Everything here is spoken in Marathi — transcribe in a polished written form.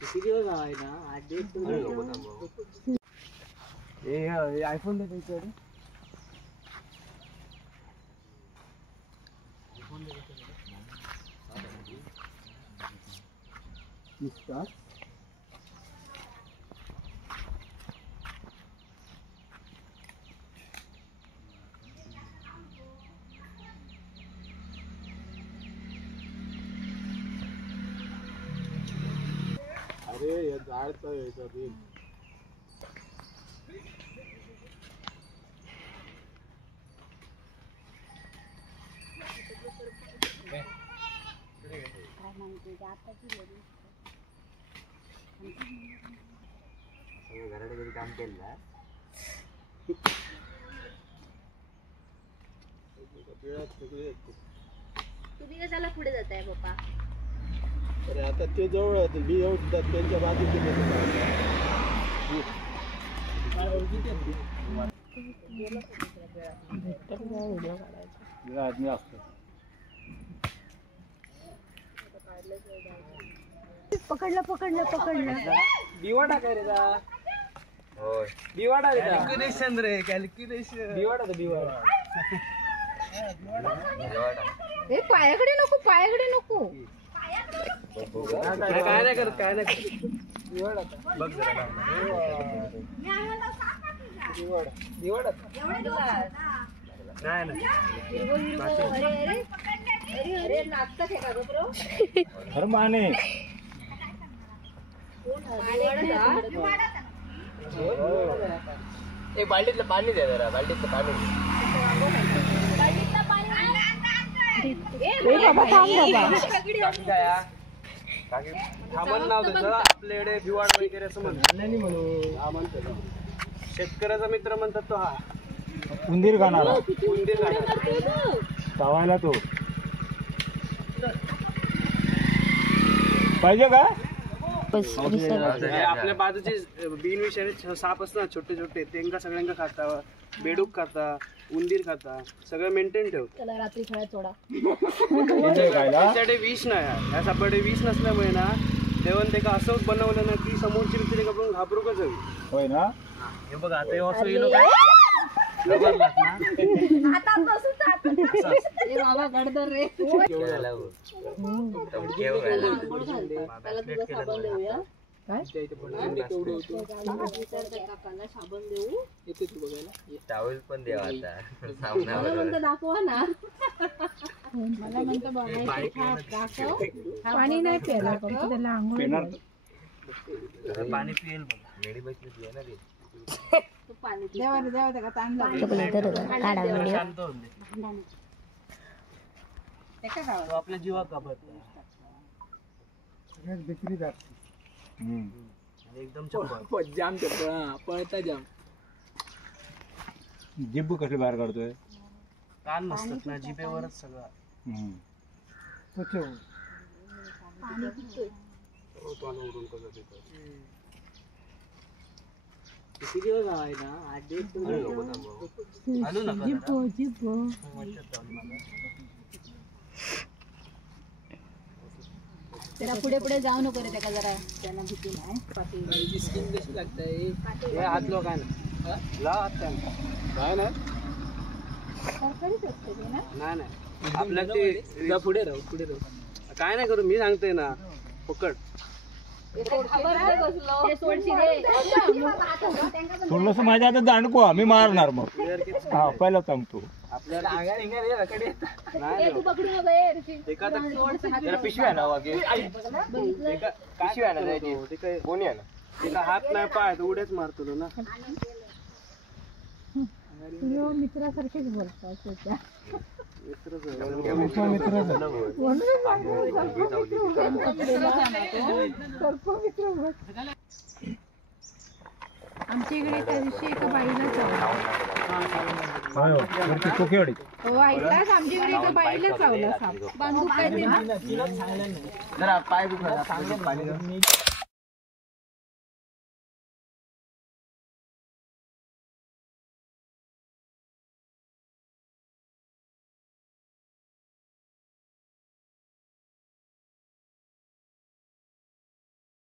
किती दिवस आहे ना 8 दिवस हे आयफोन दे त्याच्याकडे आयफोन दे इसका अरे ये जाळत आहे कधी घराकडे काम केलं तुम्ही कशाला पुढे जाताय पप्पा? अरे आता ते जवळ होते मी येऊन त्यांच्या बाजूचे पकडलं पकडलं पकडलं दिवाडा काय रे होय दिवाडा रे कॅल्क्युलेशन रे कॅल्क्युलेशन दिवाडा तर दिवाडा ए पायाकडे नको पायाकडे नको काय नाही करत काय नाही करत दिवाडा बघ जरा दिवाडा दिवाडा नाही नाही अरे नाचता का ग ब्रो अरे माने एक बाल्टीतलं पाणी दे जरा बाल्टीतलं पाणी आपल्याकडे भिवाड वगैरे असं म्हणतात शेतकऱ्याचा मित्र म्हणतात तो हा उंदीर खाणारा उंदीर खाणारा चावायला तो पाहिजे का आपल्या बाजूचे बिन विषारी साप असतात छोटे छोटे त्यांना सगळ्यांना खाता बेडूक खाता उंदीर खाता सगळं मेंटेन ठेव त्याला रात्री खेळात सोडा त्याच्याकडे विष नाही ह्या सापाकडे विष नसल्यामुळे ना देवन ते का असं बनवलं ना की समोरची व्यक्ती आपण घाबरू का जावी होय ना हे बघ आता असं येलो काय बाबा गडदर रे टावेल पण देवा आता दाखवा ना मला म्हणतो पाणी नाही प्यायला त्याला आंघोळ पाणी पिएल मेडी बसली ना ती आपल्या जीवा कापत एकदम जाम पळता जाम जिब्बू कसले बाहेर काढतोय कान नसतात ना जिभेवरच सगळं किती दिवस आहे ना 8 दिवस त्याला पुढे पुढे जाऊ नको रे त्याला जरा त्यांना भीती नाही स्किन कशी लागते हात लो काय ना ला हात काय नाही नाही आपल्या ते पुढे राहू काय नाही करू मी सांगतोय ना पकड थोडस माझ्या आता दांडको आम्ही मारणार मग हा पहिला सांगतो आपल्याला पिशव्या हात नाही पाय उड्याच मारतो ना मित्रासारखेच बोलतात आमच्या इकडे त्या दिवशी एका बाईला हो ऐकलास आमच्या इकडे एका बाईला चावला साप बांधूक काय ते जरा पाय दुखला